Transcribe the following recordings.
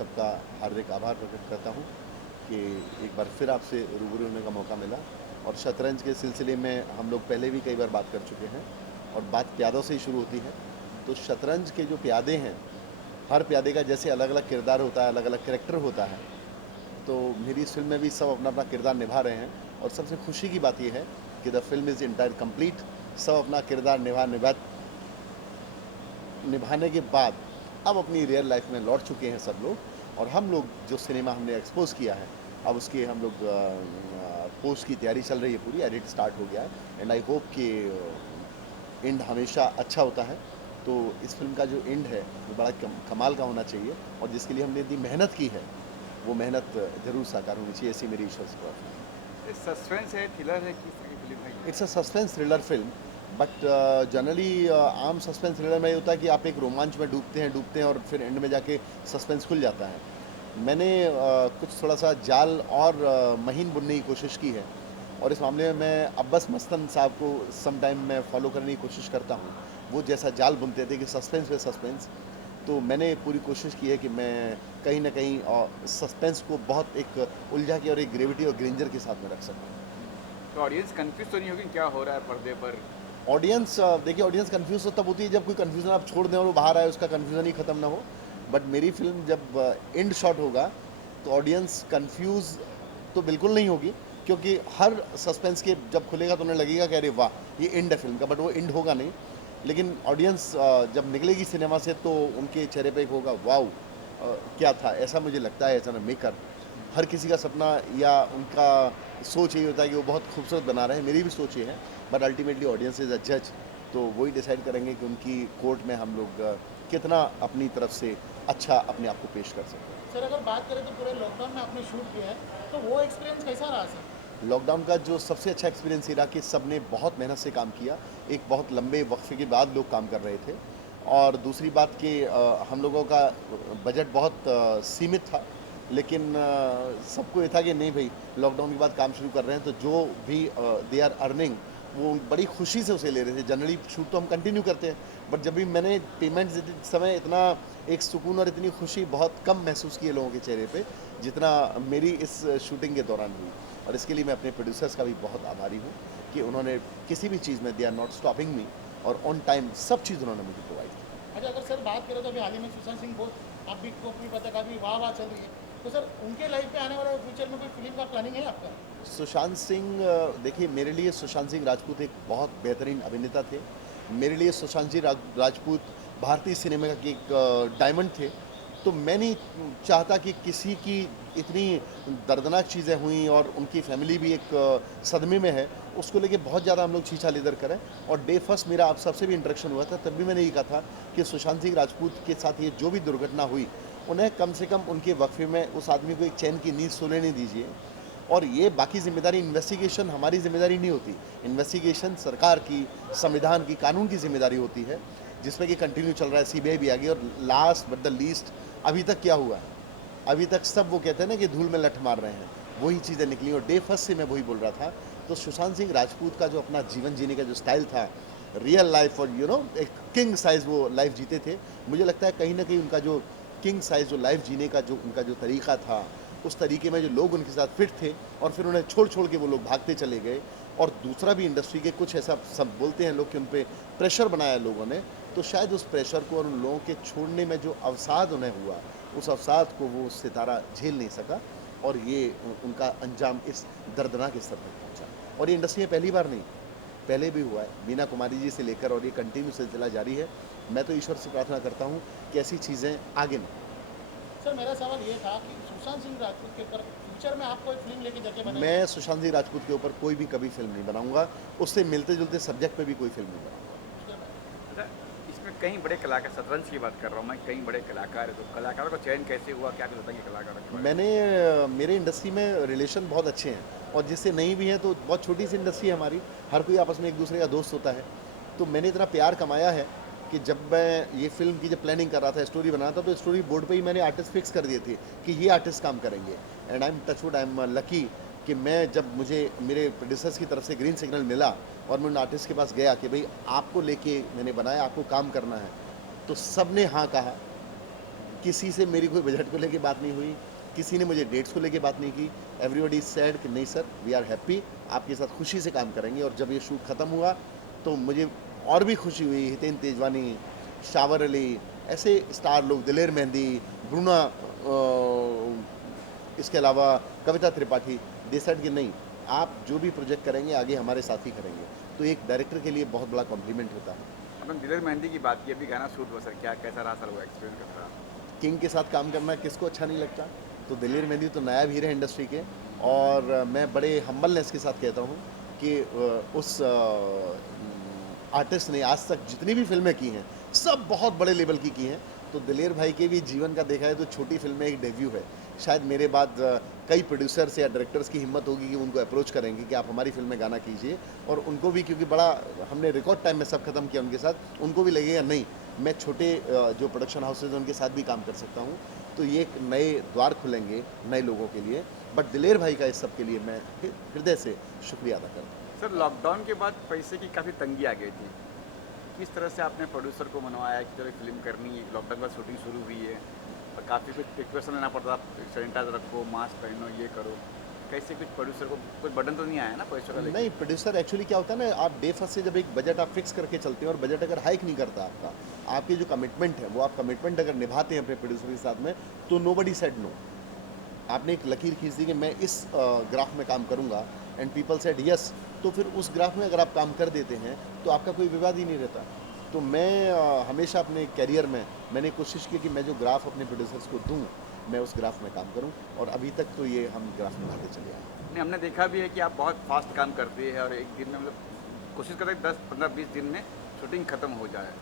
सबका हार्दिक आभार प्रकट करता हूँ कि एक बार फिर आपसे रूबरू होने का मौका मिला। और शतरंज के सिलसिले में हम लोग पहले भी कई बार बात कर चुके हैं और बात प्यादों से ही शुरू होती है। तो शतरंज के जो प्यादे हैं, हर प्यादे का जैसे अलग अलग किरदार होता है, अलग अलग करैक्टर होता है, तो मेरी इस फिल्म में भी सब अपना अपना किरदार निभा रहे हैं। और सबसे खुशी की बात यह है कि the film is entire complete. सब अपना किरदार निभाने के बाद अब अपनी रियल लाइफ में लौट चुके हैं सब लोग। और हम लोग जो सिनेमा हमने एक्सपोज किया है, अब उसके हम लोग पोस्ट की तैयारी चल रही है, पूरी एडिट स्टार्ट हो गया है। एंड आई होप कि एंड हमेशा अच्छा होता है। तो इस फिल्म का जो एंड है वो बड़ा कमाल का होना चाहिए, और जिसके लिए हमने इतनी मेहनत की है वो मेहनत ज़रूर साकार होनी चाहिए, ऐसी मेरी ईश्वर से प्रार्थना है। सस्पेंस है, थ्रिलर है, किस तरह की फिल्म है ये? It's a suspense thriller film, but generally आम सस्पेंस थ्रिलर में ये होता है कि आप एक रोमांच में डूबते हैं और फिर एंड में जाके सस्पेंस खुल जाता है। मैंने कुछ थोड़ा सा जाल और महीन बुनने की कोशिश की है, और इस मामले में मैं अब्बास मस्तन साहब को सम टाइम मैं फॉलो करने की कोशिश करता हूँ। वो जैसा जाल बुनते थे कि सस्पेंस पे सस्पेंस, तो मैंने पूरी कोशिश की है कि मैं कहीं ना कहीं सस्पेंस को बहुत एक उलझा के और एक ग्रेविटी और ग्रेंजर के साथ में रख सकूँ। तो ऑडियंस कंफ्यूज तो नहीं होगी क्या हो रहा है पर्दे पर? ऑडियंस देखिए, ऑडियंस कंफ्यूज तो तब होती है जब कोई कंफ्यूजन आप छोड़ दें और वो बाहर आए, उसका कंफ्यूजन ही खत्म ना हो। बट मेरी फिल्म जब एंड शॉट होगा तो ऑडियंस कंफ्यूज तो बिल्कुल नहीं होगी, क्योंकि हर सस्पेंस के जब खुलेगा तो उन्हें लगेगा कि अरे वाह ये एंड है फिल्म का, बट वो एंड होगा नहीं। लेकिन ऑडियंस जब निकलेगी सिनेमा से तो उनके चेहरे पे एक होगा वाओ, क्या था, ऐसा मुझे लगता है। ऐसा मेकर हर किसी का सपना या उनका सोच यही होता है कि वो बहुत खूबसूरत बना रहे हैं, मेरी भी सोच ये है। But ultimately audience is a जज, तो वही डिसाइड करेंगे कि उनकी कोर्ट में हम लोग कितना अपनी तरफ से अच्छा अपने आप को पेश कर सकते हैं। सर अगर बात करें तो पूरे लॉकडाउन में आपने शूट किया है, तो वो एक्सपीरियंस कैसा रहा सर? लॉकडाउन का जो सबसे अच्छा एक्सपीरियंस ये रहा कि सब ने बहुत मेहनत से काम किया। एक बहुत लंबे वक्फे के बाद लोग काम कर रहे थे। और दूसरी बात कि हम लोगों का बजट बहुत सीमित था, लेकिन सबको ये था कि नहीं भाई, लॉकडाउन के बाद काम शुरू कर रहे हैं, तो जो भी दे आर अर्निंग वो बड़ी खुशी से उसे ले रहे थे। जनरली शूट तो हम कंटिन्यू करते हैं, बट जब भी मैंने पेमेंट देते समय इतना एक सुकून और इतनी खुशी बहुत कम महसूस की है लोगों के चेहरे पे, जितना मेरी इस शूटिंग के दौरान हुई। और इसके लिए मैं अपने प्रोड्यूसर्स का भी बहुत आभारी हूँ कि उन्होंने किसी भी चीज़ में they are not stopping me, और ऑन टाइम सब चीज़ उन्होंने मुझे प्रोवाइड की। अच्छा, अगर सर बात करें तो अभी हाल ही में सुशांत सिंह बोस आप भी को भी पता काफ़ी वाह वाह चल रही है, तो सर उनके लाइफ पे आने वाले फ्यूचर में कोई फिल्म का प्लानिंग है आपका? सुशांत सिंह, देखिए मेरे लिए सुशांत सिंह राजपूत एक बहुत बेहतरीन अभिनेता थे। मेरे लिए सुशांत सिंह राजपूत भारतीय सिनेमा के एक डायमंड थे। तो मैं नहीं चाहता कि किसी की इतनी दर्दनाक चीज़ें हुई और उनकी फैमिली भी एक सदमे में है, उसको लेके बहुत ज़्यादा हम लोग छीछा लेदर करें। और डे फर्स्ट मेरा आप सबसे भी इंटरेक्शन हुआ था, तब भी मैंने ये कहा था कि सुशांत सिंह राजपूत के साथ ये जो भी दुर्घटना हुई, उन्हें कम से कम उनके वक्फे में उस आदमी को एक चैन की नींद सोने नहीं दीजिए। और ये बाकी जिम्मेदारी, इन्वेस्टिगेशन हमारी जिम्मेदारी नहीं होती। इन्वेस्टिगेशन सरकार की, संविधान की, कानून की जिम्मेदारी होती है, जिसमें कि कंटिन्यू चल रहा है। सीबीआई भी आ गई, और लास्ट बट द लीस्ट अभी तक क्या हुआ है? अभी तक सब वो कहते हैं ना कि धूल में लठ मार रहे हैं, वही चीज़ें निकली। और डे फर्स्ट से मैं वही बोल रहा था। तो सुशांत सिंह राजपूत का जो अपना जीवन जीने का जो स्टाइल था, रियल लाइफ, और एक किंग साइज वो लाइफ जीते थे। मुझे लगता है कहीं ना कहीं उनका जो किंग साइज जो लाइफ जीने का जो उनका जो तरीका था, उस तरीके में जो लोग उनके साथ फिट थे, और फिर उन्हें छोड़ छोड़ के वो लोग भागते चले गए। और दूसरा भी इंडस्ट्री के कुछ ऐसा सब बोलते हैं लोग कि उन पर प्रेशर बनाया लोगों ने, तो शायद उस प्रेशर को और उन लोगों के छोड़ने में जो अवसाद उन्हें हुआ, उस अवसाद को वो सितारा झेल नहीं सका, और ये उनका अंजाम इस दर्दनाक स्तर तक पहुंचा। और ये इंडस्ट्री में पहली बार नहीं, पहले भी हुआ है, मीना कुमारी जी से लेकर, और ये कंटिन्यू सिलसिला जारी है। मैं तो ईश्वर से प्रार्थना करता हूँ कि ऐसी चीज़ें आगे ना। सर मेरा सवाल ये था कि सुशांत सिंह राजपूत के ऊपर फ्यूचर में आप कोई फिल्म लेके जाके बनाएंगे? मैं सुशांत सिंह राजपूत के ऊपर कोई भी कभी फिल्म नहीं बनाऊंगा, उससे मिलते जुलते सब्जेक्ट पे भी कोई फिल्म नहीं बनाऊंगा। अच्छा, इसमें कई बड़े कलाकार, शतरंज की बात कर रहा हूँ मैं, कई बड़े कलाकार है, तो कलाकारों का चयन कैसे हुआ, क्या कुछ बताएंगे कलाकारों के बारे में? मैंने मेरे इंडस्ट्री में रिलेशन बहुत अच्छे हैं, और जिससे नहीं भी हैं तो बहुत छोटी सी इंडस्ट्री है हमारी, हर कोई आपस में एक दूसरे का दोस्त होता है। तो मैंने इतना प्यार कमाया है कि जब मैं ये फिल्म की जब प्लानिंग कर रहा था, स्टोरी बना रहा था, तो स्टोरी बोर्ड पे ही मैंने आर्टिस्ट फिक्स कर दिए थे कि ये आर्टिस्ट काम करेंगे। And I am touchwood, I am lucky कि मैं जब मुझे मेरे प्रोड्यूसर्स की तरफ से ग्रीन सिग्नल मिला और मैं उन आर्टिस्ट के पास गया कि भाई आपको लेके मैंने बनाया, आपको काम करना है, तो सब ने हाँ कहा। किसी से मेरी कोई बजट को लेके बात नहीं हुई, किसी ने मुझे डेट्स को लेके बात नहीं की। एवरीबॉडी सेड कि नहीं सर, वी आर हैप्पी, आपके साथ खुशी से काम करेंगे। और जब ये शूट ख़त्म हुआ तो मुझे और भी खुशी हुई। हितेन तेजवानी, शावर अली, ऐसे स्टार लोग, दिलेर मेहंदी, ब्रूना, इसके अलावा कविता त्रिपाठी, दे सेड कि नहीं, आप जो भी प्रोजेक्ट करेंगे आगे हमारे साथ ही करेंगे। तो एक डायरेक्टर के लिए बहुत बड़ा कॉम्प्लीमेंट होता है। आपने दिलेर मेहंदी की बात की, अभी गाना शूट हुआ सर, क्या कैसा रहा सर वो एक्सपीरियंस कैसा रहा? किंग के साथ काम करना किसको अच्छा नहीं लगता। तो दिलेर मेहंदी तो नायाब हीरे हैं इंडस्ट्री के। और मैं बड़े हम्बलनेस के साथ कहता हूँ कि उस आर्टिस्ट ने आज तक जितनी भी फिल्में की हैं सब बहुत बड़े लेवल की हैं। तो दिलेर भाई के भी जीवन का देखा है तो छोटी फिल्म में एक डेब्यू है। शायद मेरे बाद कई प्रोड्यूसर्स या डायरेक्टर्स की हिम्मत होगी कि उनको अप्रोच करेंगे कि आप हमारी फिल्म में गाना कीजिए। और उनको भी, क्योंकि बड़ा हमने रिकॉर्ड टाइम में सब खत्म किया उनके साथ, उनको भी लगेगा नहीं, मैं छोटे जो प्रोडक्शन हाउसेज हैं उनके साथ भी काम कर सकता हूँ। तो ये एक नए द्वार खुलेंगे नए लोगों के लिए। बट दिलेर भाई का इस सब के लिए मैं हृदय से शुक्रिया अदा करता हूँ। सर लॉकडाउन के बाद पैसे की काफ़ी तंगी आ गई थी, किस तरह से आपने प्रोड्यूसर को मनवाया कि चलो फिल्म करनी है? लॉकडाउन के बाद शूटिंग शुरू हुई है और काफ़ी कुछ प्रिकॉशन लेना पड़ता, सैनिटाइजर रखो, मास्क पहनो, ये करो, कैसे कुछ प्रोड्यूसर को कोई बर्डन तो नहीं आया ना पैसों का लेके? नहीं, प्रोड्यूसर एक्चुअली क्या होता है ना, आप डे फर्स्ट से जब एक बजट आप फिक्स करके चलते हैं और बजट अगर हाइक नहीं करता आपका, आपकी जो कमिटमेंट है वो आप कमिटमेंट अगर निभाते हैं अपने प्रोड्यूसर के साथ में, तो नोबडी सेड नो। आपने एक लकीर खींच दी कि मैं इस ग्राफ में काम करूंगा एंड पीपल सेड यस, तो फिर उस ग्राफ में अगर आप काम कर देते हैं तो आपका कोई विवाद ही नहीं रहता। तो मैं हमेशा अपने कैरियर में मैंने कोशिश की कि मैं जो ग्राफ अपने प्रोड्यूसर्स को दूं, मैं उस ग्राफ में काम करूं। और अभी तक तो ये हम ग्राफ बनाते चले आए। नहीं, हमने देखा भी है कि आप बहुत फास्ट काम करते हैं और एक दिन में मतलब कोशिश करते हैं 10-15-20 दिन में शूटिंग खत्म हो जाए।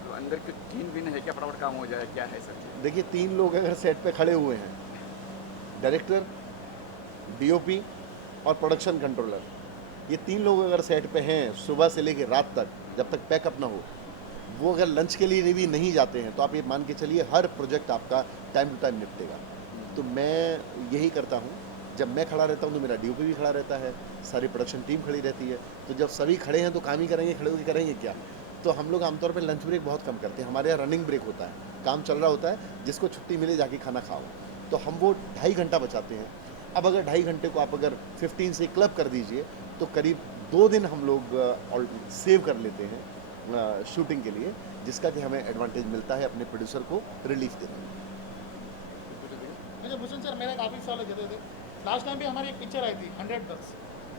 तो अंदर कुछ टीम भी है क्या, फटाफट काम हो जाए, क्या है सर? देखिए, 3 लोग अगर सेट पे खड़े हुए हैं, डायरेक्टर, डीओपी और प्रोडक्शन कंट्रोलर, ये 3 लोग अगर सेट पे हैं सुबह से लेकर रात तक, जब तक पैकअप ना हो, वो अगर लंच के लिए भी नहीं जाते हैं तो आप ये मान के चलिए हर प्रोजेक्ट आपका टाइम टू टाइम निपटेगा। तो मैं यही करता हूँ, जब मैं खड़ा रहता हूँ तो मेरा डीओपी भी खड़ा रहता है, सारी प्रोडक्शन टीम खड़ी रहती है। तो जब सभी खड़े हैं तो काम ही करेंगे, खड़े होकर करेंगे क्या? तो हम लोग आमतौर पर लंच ब्रेक बहुत कम करते हैं। हमारे यहाँ रनिंग ब्रेक होता है, काम चल रहा होता है, जिसको छुट्टी मिले जाके खाना खाओ। तो हम वो 2.5 घंटा बचाते हैं। अब अगर 2.5 घंटे को आप अगर 15 से क्लब कर दीजिए तो करीब 2 दिन हम लोग सेव कर लेते हैं शूटिंग के लिए, जिसका कि हमें एडवांटेज मिलता है अपने प्रोड्यूसर को रिलीफ देने में। अच्छा भूषण सर, मेरा काफ़ी सवाल है थे। लास्ट टाइम भी हमारी एक पिक्चर आई थी 100 डॉग्स,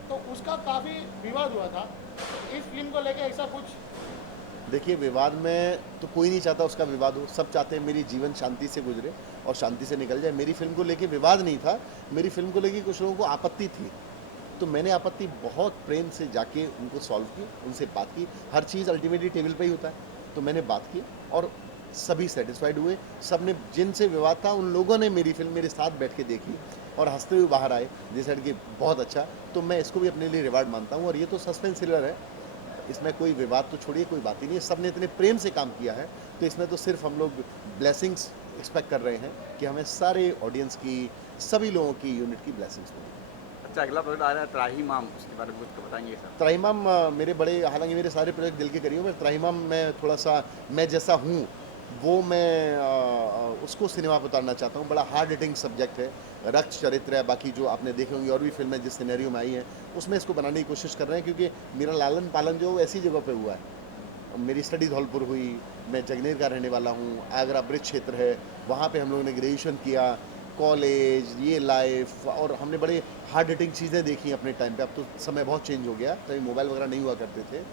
तो उसका काफ़ी विवाद हुआ था। इस फिल्म को लेके ऐसा कुछ? देखिए, विवाद में तो कोई नहीं चाहता उसका विवाद हो। सब चाहते हैं मेरी जीवन शांति से गुजरे और शांति से निकल जाए। मेरी फिल्म को लेके विवाद नहीं था, मेरी फिल्म को लेके कुछ लोगों को आपत्ति थी। तो मैंने आपत्ति बहुत प्रेम से जाके उनको सॉल्व की, उनसे बात की। हर चीज़ अल्टीमेटली टेबल पे ही होता है। तो मैंने बात की और सभी सेटिस्फाइड हुए। सब ने, जिनसे विवाद था उन लोगों ने मेरी फिल्म मेरे साथ बैठ के देखी और हंसते हुए बाहर आए, डिसाइड कि बहुत अच्छा। तो मैं इसको भी अपने लिए रिवार्ड मानता हूँ। और ये तो सस्पेंस थ्रिलर है, इसमें कोई विवाद तो छोड़िए, कोई बात ही नहीं है। सब ने इतने प्रेम से काम किया है, तो इसमें तो सिर्फ हम लोग ब्लेसिंग्स एक्सपेक्ट कर रहे हैं कि हमें सारे ऑडियंस की, सभी लोगों की यूनिट की ब्लेसिंग्स मिलें। अच्छा, अगला प्रोजेक्ट आ रहा है त्राहिमाम, उसके बारे में कुछ बताएंगे सर? त्राहिमाम मेरे बड़े, हालांकि मेरे सारे प्रोजेक्ट दिल के करीब है। त्राहिमाम में थोड़ा सा मैं जैसा हूँ वो मैं उसको सिनेमा पर उतारना चाहता हूँ। बड़ा हार्ड हिटिंग सब्जेक्ट है, रक्त चरित्र है। बाकी जो आपने देखे होंगे और भी फिल्में जिस सिनेरियो में आई हैं उसमें इसको बनाने की कोशिश कर रहे हैं, क्योंकि मेरा लालन पालन जो है ऐसी जगह पे हुआ है। मेरी स्टडी धौलपुर हुई, मैं जगनेर का रहने वाला हूँ, आगरा ब्रिज क्षेत्र है, वहाँ पे हम लोगों ने ग्रेजुएशन किया, कॉलेज, ये लाइफ, और हमने बड़े हार्ड हिटिंग चीज़ें देखी अपने टाइम पे। अब तो समय बहुत चेंज हो गया, तभी मोबाइल वगैरह नहीं हुआ करते थे,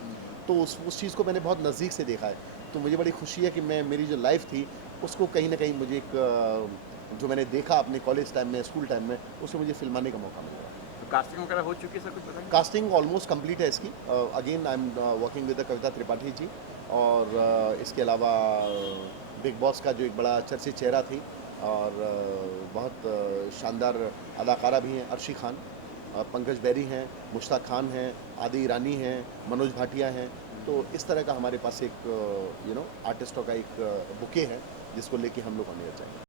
तो उस चीज़ को मैंने बहुत नज़दीक से देखा है। तो मुझे बड़ी खुशी है कि मैं, मेरी जो लाइफ थी उसको कहीं ना कहीं मुझे एक जो मैंने देखा अपने कॉलेज टाइम में, स्कूल टाइम में, उसको मुझे फिल्माने का मौका मिला। तो कास्टिंग वगैरह हो चुकी है सर, कुछ बताएंगे? कास्टिंग ऑलमोस्ट कंप्लीट है इसकी। Again I am working with Kavita Tripathi ji. और इसके अलावा बिग बॉस का जो एक बड़ा चर्चित चेहरा थी और बहुत शानदार अदाकारा भी हैं, अर्शी खान, पंकज बैरी हैं, मुश्ताक खान हैं, आदि ईरानी हैं, मनोज भाटिया हैं। तो इस तरह का हमारे पास एक आर्टिस्टों का एक बुके है जिसको लेके हम लोग आगे जाएंगे।